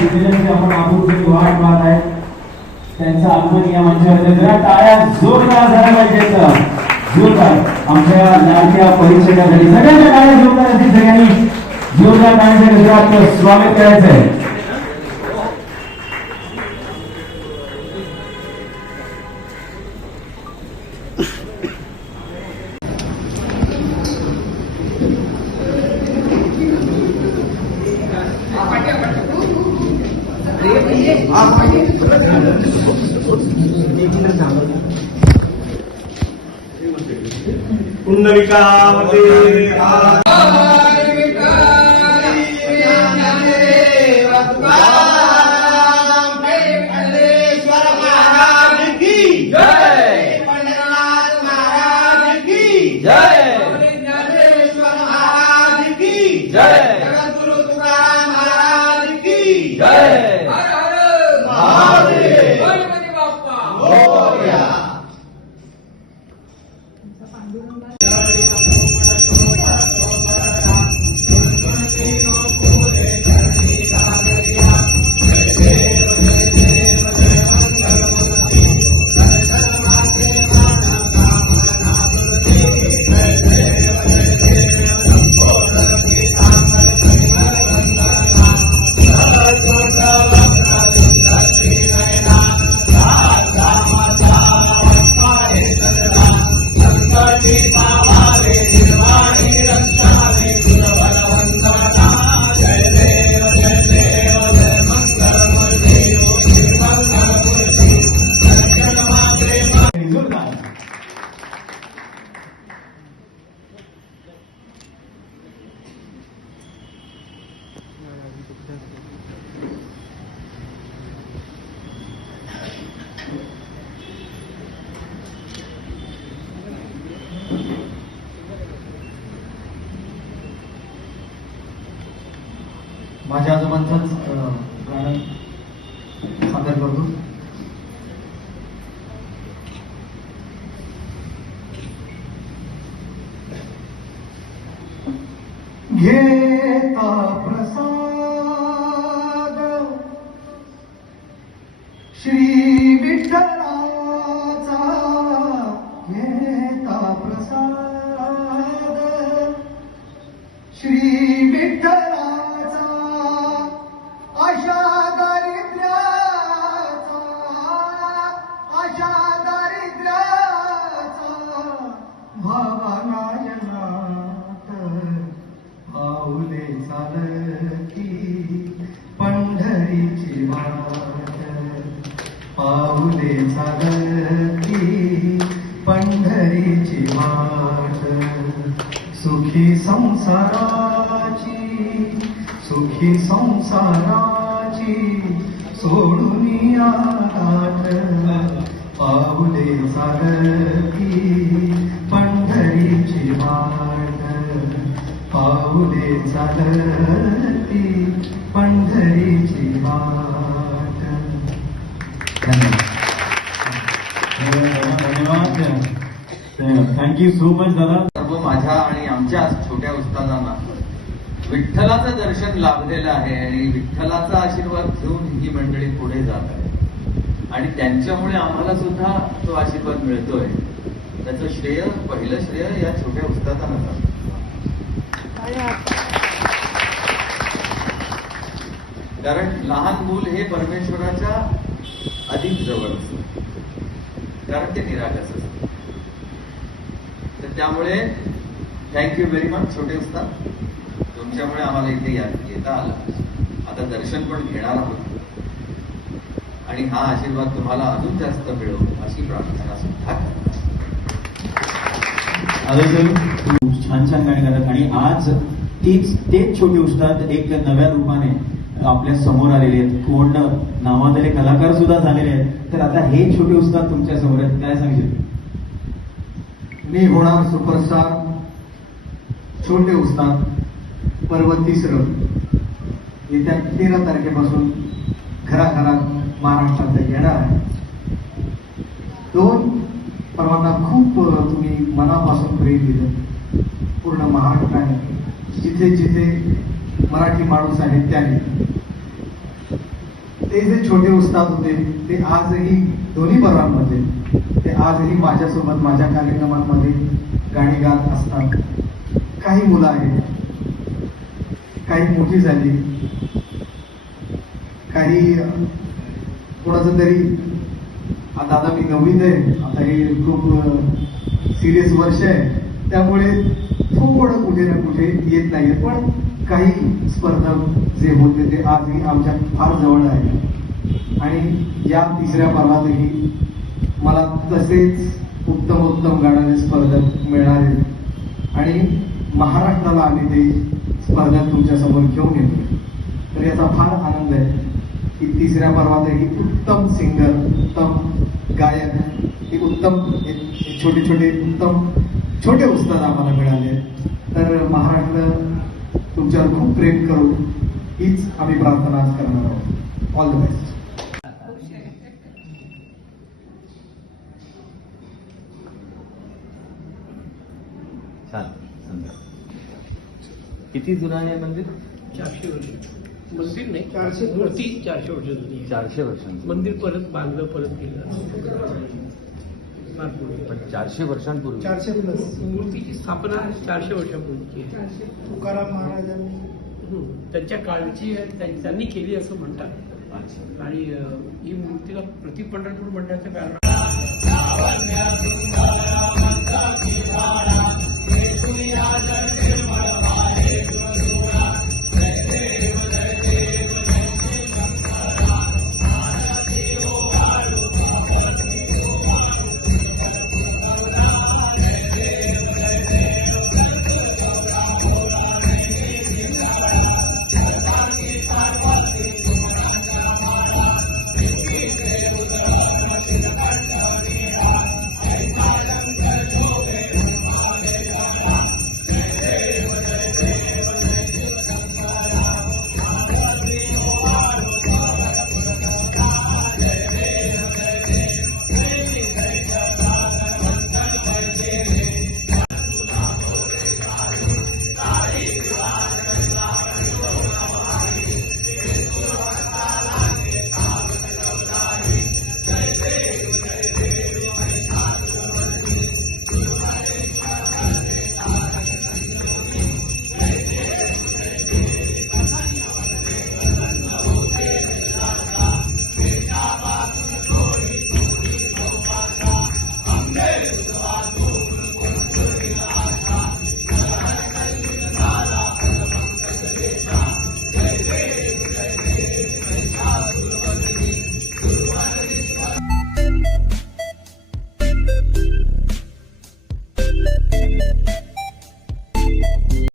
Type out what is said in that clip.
दिग्गजांची आपण आपुलकी वाट पाहत आहे त्यांचं आगमन या मंचावर जरा टाळ्या जोरदार झाल्या पाहिजे जोरदार. आमच्या लाडक्या परीक्षकासाठी सगळ्यांच्या टाळ्या जोरदार असतील सगळ्यांनी. जोरदार टाळ्यांच्या गजरात स्वागत करायचं आहे you जोरदार माझ्या आजोबांचंच गाणं सादर करतो. घेता प्रसाद पण्ढरी वाट सुखी संसाराची सुखी संसाराची सोडून आघात पाहुले संसारी सोडु आवले सा पण्ढरी मा पाव पण्ढरिच थँक्यू सो मच दादा. सर्व माझ्या आणि आमच्या छोट्या उस्तादांना विठ्ठलाचं दर्शन लाभलेलं आहे आणि विठ्ठलाचा आशीर्वाद घेऊन ही मंडळी पुढे जात आहे. आणि त्यांच्यामुळे आम्हाला सुद्धा तो आशीर्वाद मिळतोय. त्याचं श्रेय पहिलं श्रेय या छोट्या उस्तादांना जातं. कारण लहान मूल हे परमेश्वराच्या अधिक जवळ असतं. कारण ते निरागस असतं तर त्यामुळे थँक्यू व्हेरी मच छोटे असतात. तुमच्यामुळे आम्हाला इथे येता आलं. आता दर्शन पण घेणार आहोत. आणि हा आशीर्वाद तुम्हाला अजून जास्त मिळो अशी प्रार्थना सुद्धा खूप छान छान गाणी गातात. आणि आज तीच तेच छोटे उस्ताद एक नव्या रूपाने आपल्यासमोर आलेले आहेत. कोण नावाजलेले कलाकार सुद्धा झालेले आहेत. तर आता हे छोटे उस्ताद तुमच्यासमोर आहेत. काय सांगशील? मी होणार सुपरस्टार छोटे उस्ताद पर्व तिसरं येत्या तेरा तारखेपासून घराघरात महाराष्ट्रात येणार आहे दोन पर्वांना खूप तुम्ही मनापासून प्रेम दिलं. पूर्ण महाराष्ट्राने जिथे जिथे मराठी माणूस आहेत त्याने. ते जे छोटे उस्ताद होते ते आजही दोन्ही पर्वांमध्ये ते आजही माझ्यासोबत माझ्या कार्यक्रमांमध्ये गाणी गात असतात. काही मुलं आहेत. काही मोठी झाली. काही कोणाचं तरी आता दादा मी नवीन आहे. आता हे खूप सिरियस वर्ष आहे. त्यामुळे थोडं कुठे ना कुठे येत नाहीये. पण काही स्पर्धक जे होते ते आजही आमच्या फार जवळ आहे आणि या तिसऱ्या पर्वातही मला तसेच उत्तम उत्तम गाणारे स्पर्धक मिळाले आणि महाराष्ट्राला आम्ही ते स्पर्धक तुमच्यासमोर घेऊन येतो. तर याचा फार आनंद आहे की तिसऱ्या पर्वातही उत्तम सिंगर उत्तम गायक एक उत्तम एक छोटे छोटे उत्तम छोटे उस्ताद आम्हाला मिळाले तुमच्यावर प्रेम करू हीच आम्ही प्रार्थना आज करणार आहोत. ऑल द बेस्ट छान सुंदर. किती जुनं आहे मंदिर? चारशे वर्ष. मंदिर नाही चारशे मूर्ती चारशे वर्ष जुनी चारशे वर्षांचं. मंदिर परत बांधलं परत केलं. फार पुढे. पण चारशे वर्षांपूर्वी. चारशे प्लस मूर्तीची स्थापना चारशे वर्षापूर्वीची. आहे तुकाराम महाराजांनी. त्यांच्या काळची आहे, त्यां- त्यांनी केली असं म्हणतात. अच्छा. आणि अं, ही मूर्तीला प्रति पंढरपूर मंडळाचं कारण.